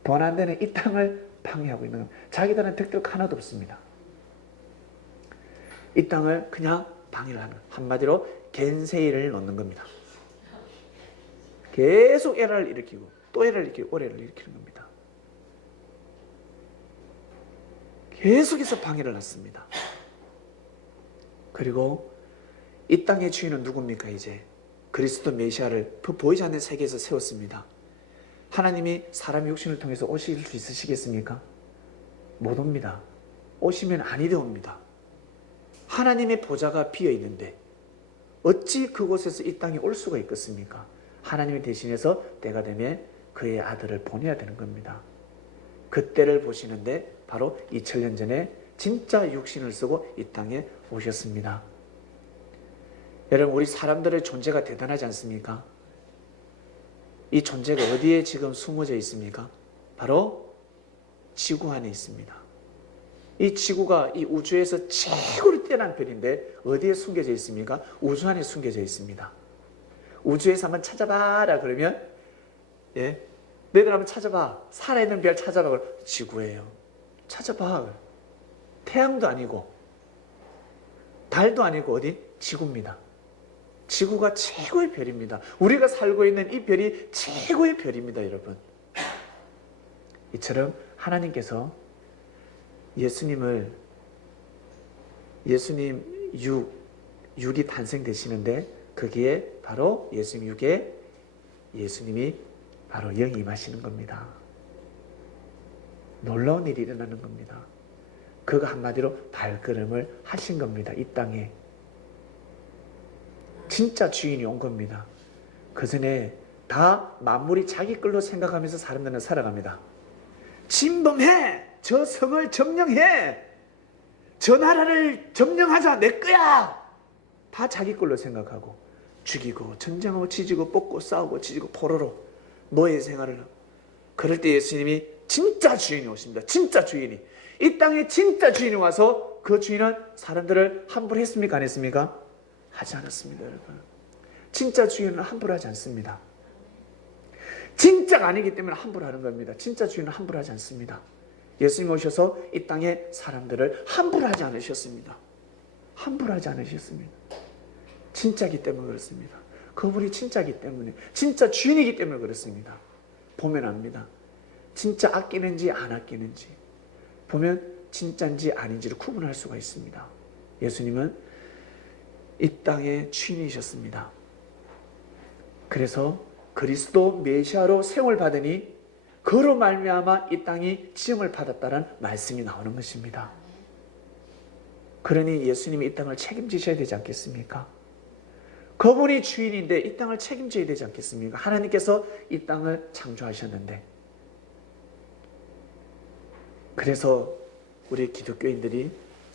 돈 안 되는 이 땅을 방해하고 있는 겁니다. 자기들은 득득 하나도 없습니다. 이 땅을 그냥 방해를 하는, 한마디로 겐세이를 놓는 겁니다. 계속 에러를 일으키고 또 에러를 일으키고 오래를 일으키는 겁니다. 계속해서 방해를 놨습니다. 그리고 이 땅의 주인은 누굽니까? 이제 그리스도 메시아를 그 보이지 않는 세계에서 세웠습니다. 하나님이 사람의 육신을 통해서 오실 수 있으시겠습니까? 못 옵니다. 오시면 아니 되옵니다. 하나님의 보좌가 비어 있는데 어찌 그곳에서 이 땅에 올 수가 있겠습니까? 하나님이 대신해서 때가 되면 그의 아들을 보내야 되는 겁니다. 그때를 보시는데 바로 2000년 전에 진짜 육신을 쓰고 이 땅에 오셨습니다. 여러분, 우리 사람들의 존재가 대단하지 않습니까? 이 존재가 어디에 지금 숨어져 있습니까? 바로 지구 안에 있습니다. 이 지구가 이 우주에서 최고로 뛰어난 별인데 어디에 숨겨져 있습니까? 우주 안에 숨겨져 있습니다. 우주에서 한번 찾아봐라 그러면 예? 너희들 한번 찾아봐. 살아있는 별 찾아봐. 지구예요. 찾아봐. 태양도 아니고 달도 아니고 어디? 지구입니다. 지구가 최고의 별입니다. 우리가 살고 있는 이 별이 최고의 별입니다, 여러분. 이처럼 하나님께서 예수님 육이 탄생되시는데 거기에 바로 예수님 육에 예수님이 바로 영이 임하시는 겁니다. 놀라운 일이 일어나는 겁니다. 그가 한마디로 발걸음을 하신 겁니다. 이 땅에 진짜 주인이 온 겁니다. 그 전에 다 만물이 자기 걸로 생각하면서 사람들은 살아갑니다. 진범해! 저 성을 점령해! 저 나라를 점령하자! 내 거야! 다 자기 걸로 생각하고 죽이고 전쟁하고 지지고 뽑고 싸우고 지지고 포로로 노예 생활을 하고, 그럴 때 예수님이 진짜 주인이 오십니다. 진짜 주인이 이 땅에 진짜 주인이 와서 그 주인은 사람들을 함부로 했습니까? 안 했습니까? 하지 않았습니다, 여러분. 진짜 주인은 함부로 하지 않습니다. 진짜가 아니기 때문에 함부로 하는 겁니다. 진짜 주인은 함부로 하지 않습니다. 예수님 오셔서 이 땅에 사람들을 함부로 하지 않으셨습니다. 함부로 하지 않으셨습니다. 진짜기 때문에 그렇습니다. 그분이 진짜기 때문에, 진짜 주인이기 때문에 그렇습니다. 보면 압니다. 진짜 아끼는지 안 아끼는지 보면 진짜인지 아닌지를 구분할 수가 있습니다. 예수님은 이 땅의 주인이셨습니다. 그래서 그리스도 메시아로 세움을 받으니 그로 말미암아 이 땅이 지음을 받았다는 말씀이 나오는 것입니다. 그러니 예수님이 이 땅을 책임지셔야 되지 않겠습니까? 그분이 주인인데 이 땅을 책임져야 되지 않겠습니까? 하나님께서 이 땅을 창조하셨는데. 그래서 우리 기독교인들이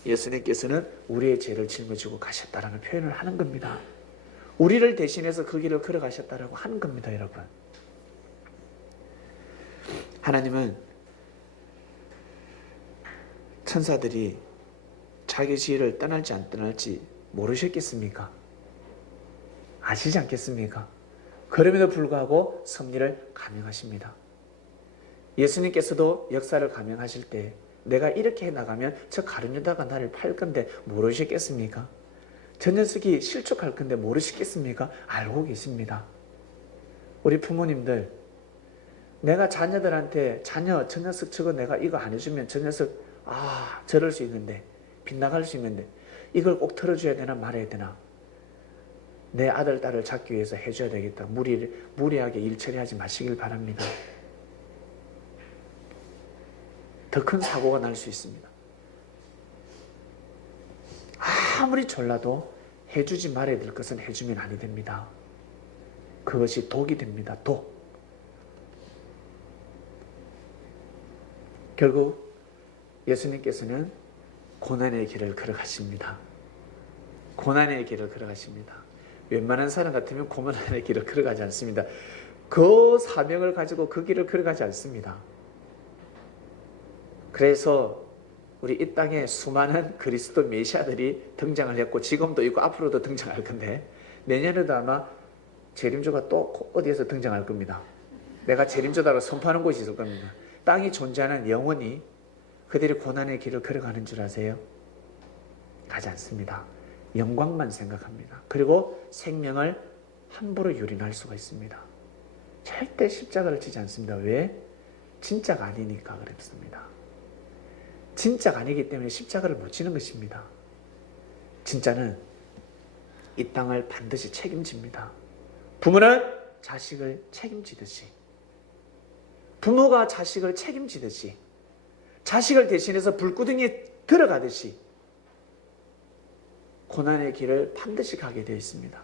예수님께서는 우리의 죄를 짊어지고 가셨다라는 표현을 하는 겁니다. 우리를 대신해서 그 길을 걸어가셨다라고 하는 겁니다, 여러분. 하나님은 천사들이 자기 지혜를 떠날지 안 떠날지 모르셨겠습니까? 아시지 않겠습니까? 그럼에도 불구하고 섭리를 감행하십니다. 예수님께서도 역사를 감행하실 때 내가 이렇게 해나가면 저 가룟유다가 나를 팔 건데 모르셨겠습니까? 저 녀석이 실족할 건데 모르시겠습니까? 알고 계십니다. 우리 부모님들, 내가 자녀들한테 자녀 저 녀석 저거 내가 이거 안 해주면 저 녀석 저럴 수 있는데 빗나갈 수 있는데 이걸 꼭 털어줘야 되나 말아야 되나, 내 아들 딸을 잡기 위해서 해줘야 되겠다, 무리하게 일 처리하지 마시길 바랍니다. 더 큰 사고가 날 수 있습니다. 아무리 졸라도 해주지 말아야 될 것은 해주면 안 됩니다. 그것이 독이 됩니다. 독. 결국 예수님께서는 고난의 길을 걸어가십니다. 고난의 길을 걸어가십니다. 웬만한 사람 같으면 고난의 길을 걸어가지 않습니다. 그 사명을 가지고 그 길을 걸어가지 않습니다. 그래서 우리 이 땅에 수많은 그리스도 메시아들이 등장을 했고 지금도 있고 앞으로도 등장할 건데 내년에도 아마 재림조가 또 어디에서 등장할 겁니다. 내가 재림조다라고 선포하는 곳이 있을 겁니다. 땅이 존재하는 영원히 그들이 고난의 길을 걸어가는 줄 아세요? 가지 않습니다. 영광만 생각합니다. 그리고 생명을 함부로 유린할 수가 있습니다. 절대 십자가를 지지 않습니다. 왜? 진짜가 아니니까 그렇습니다. 진짜가 아니기 때문에 십자가를 못 지는 것입니다. 진짜는 이 땅을 반드시 책임집니다. 부모는 자식을 책임지듯이, 부모가 자식을 책임지듯이, 자식을 대신해서 불구덩이에 들어가듯이 고난의 길을 반드시 가게 되어 있습니다.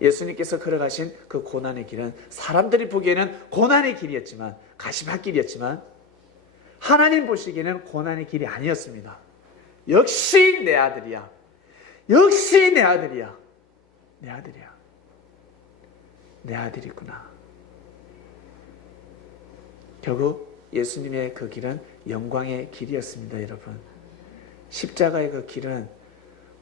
예수님께서 걸어가신 그 고난의 길은 사람들이 보기에는 고난의 길이었지만, 가시밭길이었지만 하나님 보시기에는 고난의 길이 아니었습니다. 역시 내 아들이야. 역시 내 아들이야. 내 아들이야. 내 아들이구나. 결국 예수님의 그 길은 영광의 길이었습니다, 여러분. 십자가의 그 길은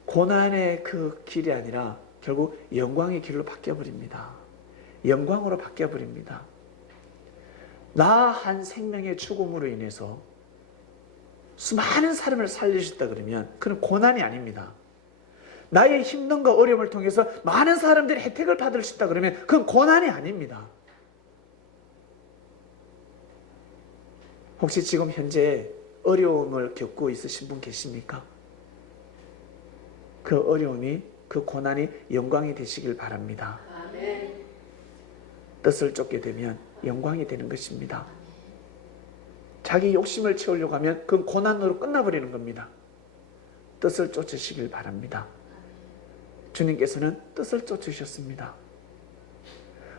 고난의 그 길이 아니라 결국 영광의 길로 바뀌어버립니다. 영광으로 바뀌어버립니다. 나 한 생명의 죽음으로 인해서 수많은 사람을 살리셨다 그러면 그건 고난이 아닙니다. 나의 힘듦과 어려움을 통해서 많은 사람들이 혜택을 받을 수 있다 그러면 그건 고난이 아닙니다. 혹시 지금 현재 어려움을 겪고 있으신 분 계십니까? 그 어려움이, 그 고난이 영광이 되시길 바랍니다. 아멘. 뜻을 쫓게 되면 영광이 되는 것입니다. 자기 욕심을 채우려고 하면 그건 고난으로 끝나버리는 겁니다. 뜻을 쫓으시길 바랍니다. 주님께서는 뜻을 쫓으셨습니다.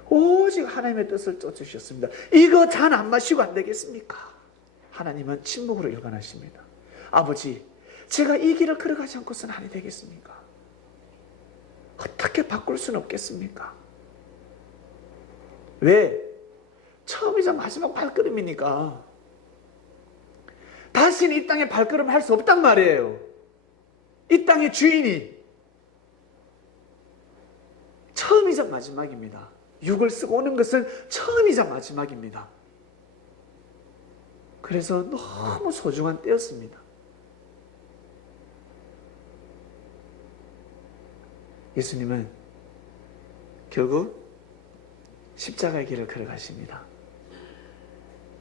오직 하나님의 뜻을 쫓으셨습니다. 이거 잔 안 마시고 안 되겠습니까? 하나님은 침묵으로 일관하십니다. 아버지, 제가 이 길을 걸어가지 않고서는 아니 되겠습니까? 어떻게 바꿀 수는 없겠습니까? 왜? 처음이자 마지막 발걸음이니까. 다시는 이 땅에 발걸음 할 수 없단 말이에요. 이 땅의 주인이. 처음이자 마지막입니다. 육을 쓰고 오는 것은 처음이자 마지막입니다. 그래서 너무 소중한 때였습니다. 예수님은 결국 십자가의 길을 걸어가십니다.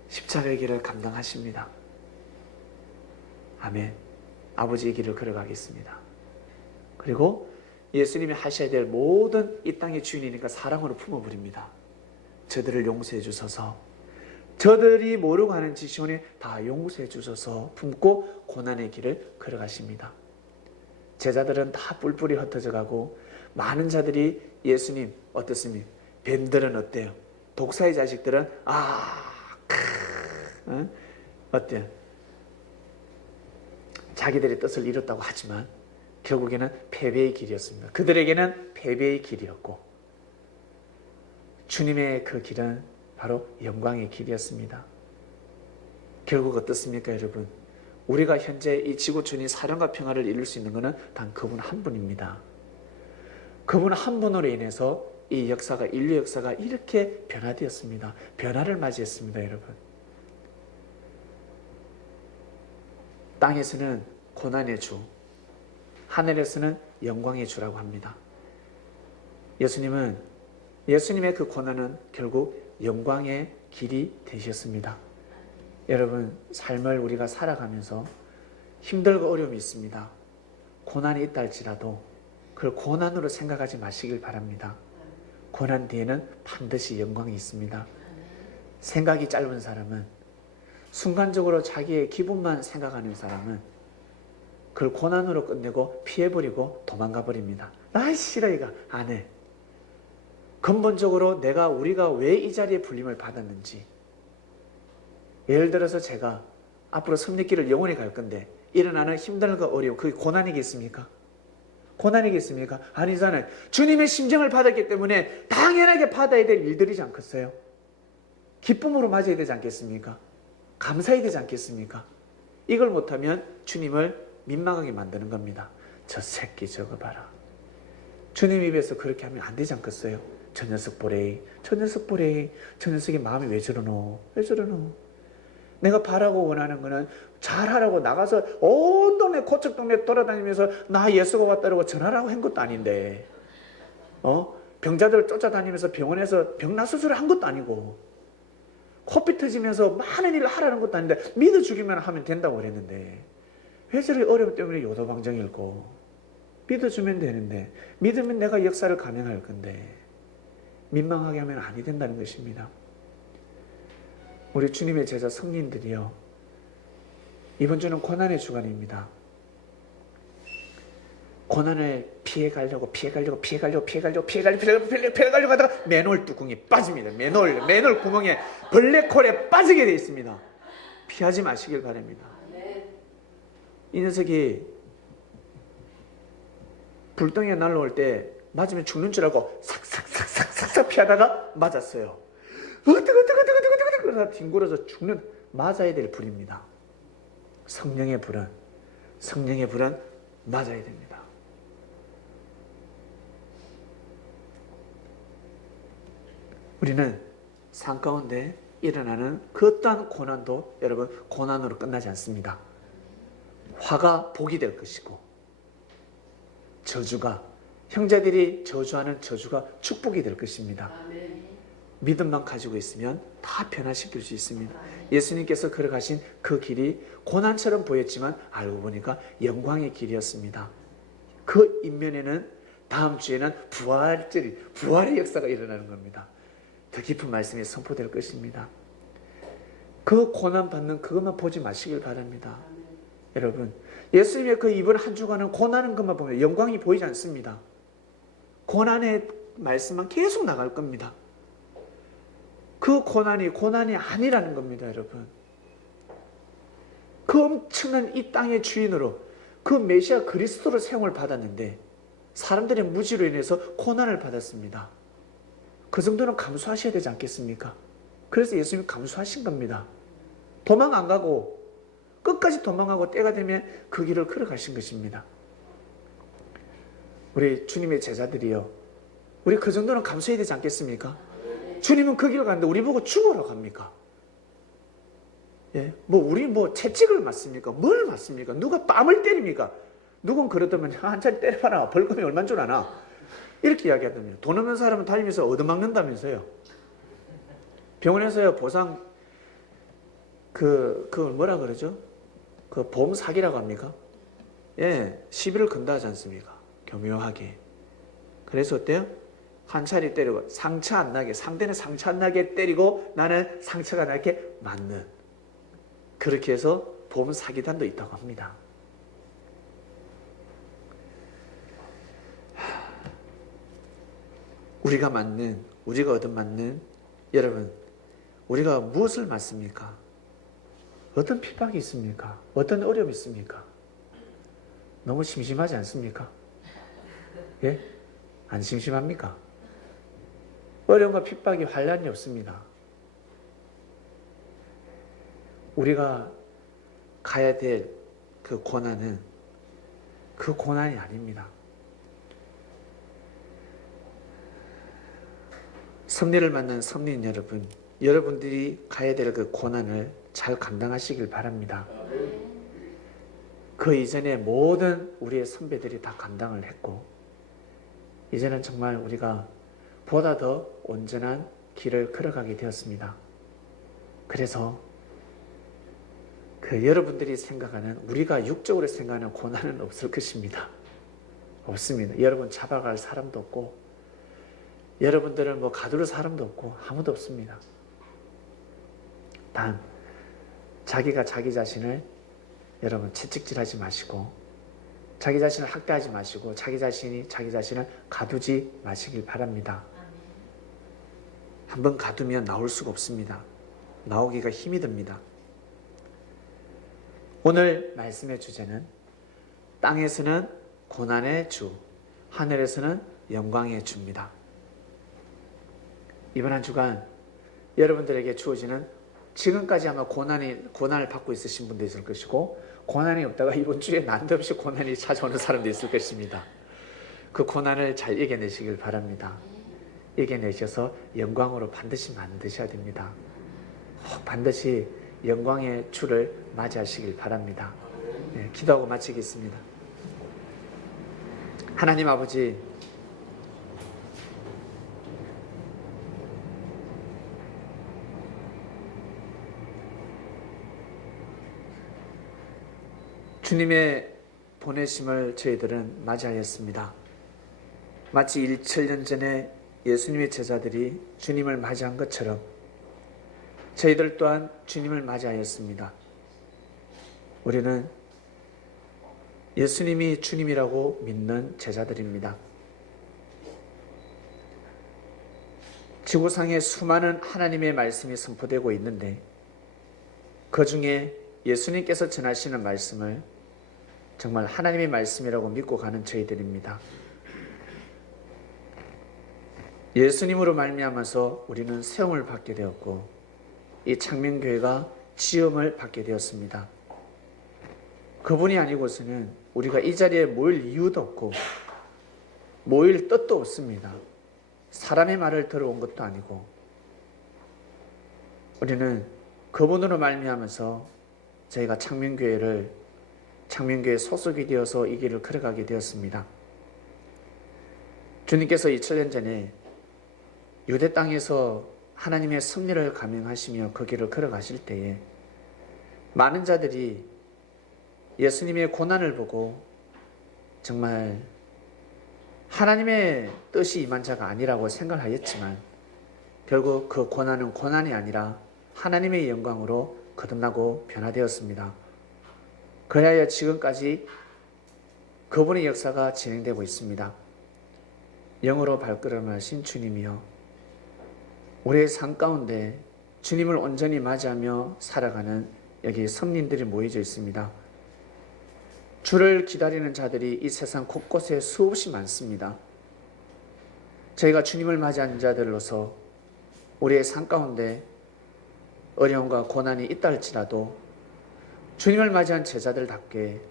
십자가의 길을 감당하십니다. 아멘. 아버지의 길을 걸어가겠습니다. 그리고 예수님이 하셔야 될 모든 이 땅의 주인이니까 사랑으로 품어버립니다. 저들을 용서해 주소서. 저들이 모르고 하는 짓이오니 다 용서해 주소서 품고 고난의 길을 걸어가십니다. 제자들은 다 뿔뿔이 흩어져 가고 많은 자들이 예수님 어떻습니까? 뱀들은 어때요? 독사의 자식들은 어때요? 자기들의 뜻을 이뤘다고 하지만 결국에는 패배의 길이었습니다. 그들에게는 패배의 길이었고 주님의 그 길은 바로 영광의 길이었습니다. 결국 어떻습니까, 여러분? 우리가 현재 이 지구촌이 사랑과 평화를 이룰 수 있는 것은 단 그분 한 분입니다. 그분 한 분으로 인해서 이 역사가, 인류 역사가 이렇게 변화되었습니다. 변화를 맞이했습니다, 여러분. 땅에서는 고난의 주, 하늘에서는 영광의 주라고 합니다. 예수님의 그 고난은 결국 영광의 길이 되셨습니다. 여러분, 삶을 우리가 살아가면서 힘들고 어려움이 있습니다. 고난이 있다 할지라도 그걸 고난으로 생각하지 마시길 바랍니다. 고난 뒤에는 반드시 영광이 있습니다. 생각이 짧은 사람은, 순간적으로 자기의 기분만 생각하는 사람은 그걸 고난으로 끝내고 피해버리고 도망가 버립니다. 나 싫어, 이거 안 해. 근본적으로 우리가 왜 이 자리에 불림을 받았는지, 예를 들어서 제가 앞으로 섭리길을 영원히 갈 건데 일어나는 힘들고 어려움, 그게 고난이겠습니까? 고난이겠습니까? 아니잖아요. 주님의 심정을 받았기 때문에 당연하게 받아야 될 일들이지 않겠어요? 기쁨으로 맞아야 되지 않겠습니까? 감사해야 되지 않겠습니까? 이걸 못하면 주님을 민망하게 만드는 겁니다. 저 새끼 저거 봐라. 주님 입에서 그렇게 하면 안 되지 않겠어요? 저 녀석 보래, 저 녀석 보래, 저 녀석의 마음이 왜 저러노? 왜 저러노? 내가 바라고 원하는 거는 잘하라고 나가서 온 동네 고척 동네 돌아다니면서 나 예수가 왔다고 전하라고 한 것도 아닌데, 병자들 쫓아다니면서 병원에서 병나 수술을 한 것도 아니고, 코피 터지면서 많은 일을 하라는 것도 아닌데 믿어주기만 하면 된다고 그랬는데 왜 저리 어려움 때문에 요도방정일고? 믿어주면 되는데, 믿으면 내가 역사를 감행할 건데 민망하게 하면 아니 된다는 것입니다. 우리 주님의 제자 성린들이요, 이번 주는 고난의 주간입니다. 고난을 피해가려고 하다가 맨홀 뚜껑이 빠집니다. 맨홀 구멍에, 블랙홀에 빠지게 되어 있습니다. 피하지 마시길 바랍니다. 이 녀석이 불덩이에 날라올 때 맞으면 죽는 줄 알고 싹싹 피하다가 맞았어요. 그러다 뒹굴어서 죽는, 맞아야 될 불입니다. 성령의 불은 맞아야 됩니다. 우리는 삶 가운데 일어나는 그 어떠한 고난도 여러분 고난으로 끝나지 않습니다. 화가 복이 될 것이고 저주가 형제들이 저주하는 저주가 축복이 될 것입니다. 믿음만 가지고 있으면 다 변화시킬 수 있습니다. 예수님께서 걸어가신 그 길이 고난처럼 보였지만 알고 보니까 영광의 길이었습니다. 그 인면에는 다음 주에는 부활의 역사가 일어나는 겁니다. 더 깊은 말씀이 선포될 것입니다. 그 고난 받는 그것만 보지 마시길 바랍니다. 여러분, 예수님의 그 이번 한 주간은 고난인 것만 보면 영광이 보이지 않습니다. 고난의 말씀만 계속 나갈 겁니다. 그 고난이 아니라는 겁니다, 여러분. 그 엄청난 이 땅의 주인으로 그 메시아 그리스도로 사용을 받았는데 사람들의 무지로 인해서 고난을 받았습니다. 그 정도는 감수하셔야 되지 않겠습니까? 그래서 예수님이 감수하신 겁니다. 도망 안 가고 끝까지 도망하고 때가 되면 그 길을 걸어가신 것입니다. 우리 주님의 제자들이요, 우리 그 정도는 감수해야 되지 않겠습니까? 주님은 그 길을 가는데 우리 보고 죽으러 갑니까? 예? 우리 채찍을 맞습니까? 뭘 맞습니까? 누가 뺨을 때립니까? 누군 그러더면 한 차례 때려봐라. 벌금이 얼마인 줄 아나? 이렇게 이야기하더니 돈 없는 사람은 다니면서 얻어맞는다면서요. 병원에서요 보상 그걸 뭐라 그러죠? 그 보험 사기라고 합니까? 예, 시비를 건다 하지 않습니까? 교묘하게. 그래서 어때요? 한 차례 때리고 상처 안 나게, 상대는 상처 안 나게 때리고 나는 상처가 나게 맞는, 그렇게 해서 보험 사기단도 있다고 합니다. 우리가 얻어맞는, 여러분, 우리가 무엇을 맞습니까? 어떤 핍박이 있습니까? 어떤 어려움이 있습니까? 너무 심심하지 않습니까? 예? 안 심심합니까? 어려움과 핍박이 환란이 없습니다. 우리가 가야 될 그 고난은 그 고난이 아닙니다. 섭리를 만난 섭리인 여러분, 여러분들이 가야 될 그 고난을 잘 감당하시길 바랍니다. 그 이전에 모든 우리의 선배들이 다 감당을 했고, 이제는 정말 우리가 보다 더 온전한 길을 걸어가게 되었습니다. 그래서 그 여러분들이 생각하는, 우리가 육적으로 생각하는 고난은 없을 것입니다. 없습니다. 여러분 잡아갈 사람도 없고, 여러분들은 가두를 사람도 없고, 아무도 없습니다. 단 자기가 자기 자신을, 여러분, 채찍질하지 마시고, 자기 자신을 학대하지 마시고, 자기 자신을 가두지 마시길 바랍니다. 한번 가두면 나올 수가 없습니다. 나오기가 힘이 듭니다. 오늘 말씀의 주제는 땅에서는 고난의 주, 하늘에서는 영광의 주입니다. 이번 한 주간 여러분들에게 주어지는, 지금까지 아마 고난을 받고 있으신 분도 있을 것이고, 고난이 없다가 이번 주에 난데없이 고난이 찾아오는 사람도 있을 것입니다. 그 고난을 잘 이겨내시길 바랍니다. 이겨내셔서 영광으로 반드시 만드셔야 됩니다. 반드시 영광의 주를 맞이하시길 바랍니다. 네, 기도하고 마치겠습니다. 하나님 아버지, 주님의 보내심을 저희들은 맞이하였습니다. 마치 1,000년 전에 예수님의 제자들이 주님을 맞이한 것처럼 저희들 또한 주님을 맞이하였습니다. 우리는 예수님이 주님이라고 믿는 제자들입니다. 지구상에 수많은 하나님의 말씀이 선포되고 있는데, 그 중에 예수님께서 전하시는 말씀을 정말 하나님의 말씀이라고 믿고 가는 저희들입니다. 예수님으로 말미암아서 우리는 세움을 받게 되었고, 이 창명교회가 지음을 받게 되었습니다. 그분이 아니고서는 우리가 이 자리에 모일 이유도 없고 모일 뜻도 없습니다. 사람의 말을 들어온 것도 아니고, 우리는 그분으로 말미암아서 저희가 창명교회 소속이 되어서 이 길을 걸어가게 되었습니다. 주님께서 2000년 전에 유대 땅에서 하나님의 섭리를 감행하시며 그 길을 걸어가실 때에 많은 자들이 예수님의 고난을 보고 정말 하나님의 뜻이 임한 자가 아니라고 생각하였지만 결국 그 고난은 고난이 아니라 하나님의 영광으로 거듭나고 변화되었습니다. 그리하여 지금까지 그분의 역사가 진행되고 있습니다. 영으로 발걸음하신 주님이여, 우리의 삶 가운데 주님을 온전히 맞이하며 살아가는 여기 성민들이 모여져 있습니다. 주를 기다리는 자들이 이 세상 곳곳에 수없이 많습니다. 저희가 주님을 맞이한 자들로서 우리의 삶 가운데 어려움과 고난이 있다 할지라도 주님을 맞이한 제자들답게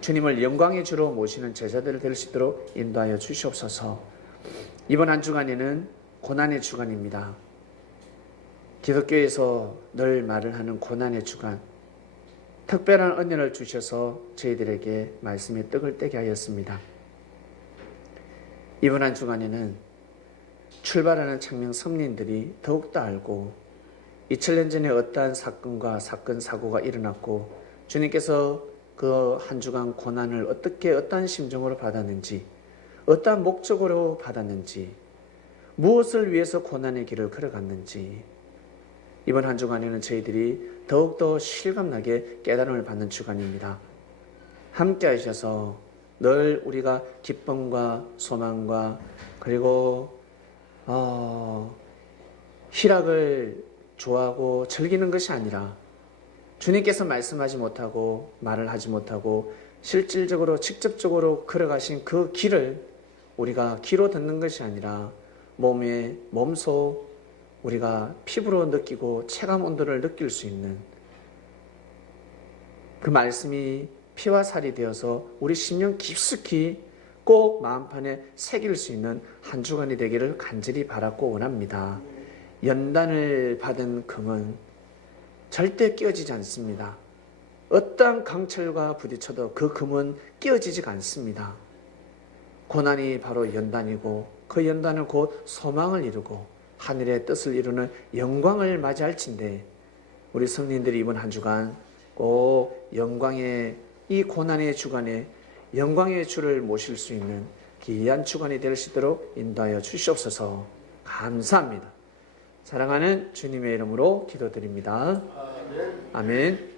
주님을 영광의 주로 모시는 제자들 될 수 있도록 인도하여 주시옵소서. 이번 한 주간에는 고난의 주간입니다. 기독교에서 늘 말을 하는 고난의 주간, 특별한 은혜를 주셔서 저희들에게 말씀의 떡을 떼게 하였습니다. 이번 한 주간에는 출발하는 창명 성민들이 더욱더 알고 2000년 전에 어떠한 사건과 사고가 일어났고 주님께서 그 한 주간 고난을 어떠한 심정으로 받았는지, 어떠한 목적으로 받았는지, 무엇을 위해서 고난의 길을 걸어갔는지, 이번 한 주간에는 저희들이 더욱더 실감나게 깨달음을 받는 주간입니다. 함께 하셔서 늘 우리가 기쁨과 소망과 그리고 희락을 좋아하고 즐기는 것이 아니라 주님께서 말씀하지 못하고 말을 하지 못하고 실질적으로 직접적으로 걸어가신 그 길을 우리가 귀로 듣는 것이 아니라 몸소 우리가 피부로 느끼고 체감 온도를 느낄 수 있는 그 말씀이 피와 살이 되어서 우리 심령 깊숙이 꼭 마음판에 새길 수 있는 한 주간이 되기를 간절히 바라고 원합니다. 연단을 받은 금은 절대 끼어지지 않습니다. 어떠한 강철과 부딪혀도 그 금은 끼어지지가 않습니다. 고난이 바로 연단이고 그 연단은 곧 소망을 이루고 하늘의 뜻을 이루는 영광을 맞이할진데 우리 성도님들이 이번 한 주간 꼭 영광의 이 고난의 주간에 영광의 주를 모실 수 있는 귀한 주간이 될 수 있도록 인도하여 주시옵소서. 감사합니다. 사랑하는 주님의 이름으로 기도드립니다. 아멘.